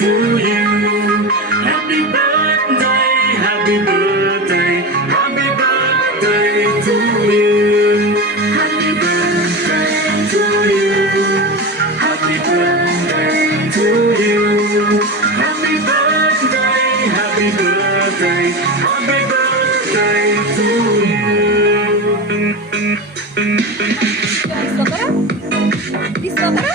to you. Happy birthday, happy birthday, happy birthday to you. Happy birthday to you. Happy birthday to you. Happy birthday, happy birthday, happy birthday to you. Disco ka na? Disco ka na?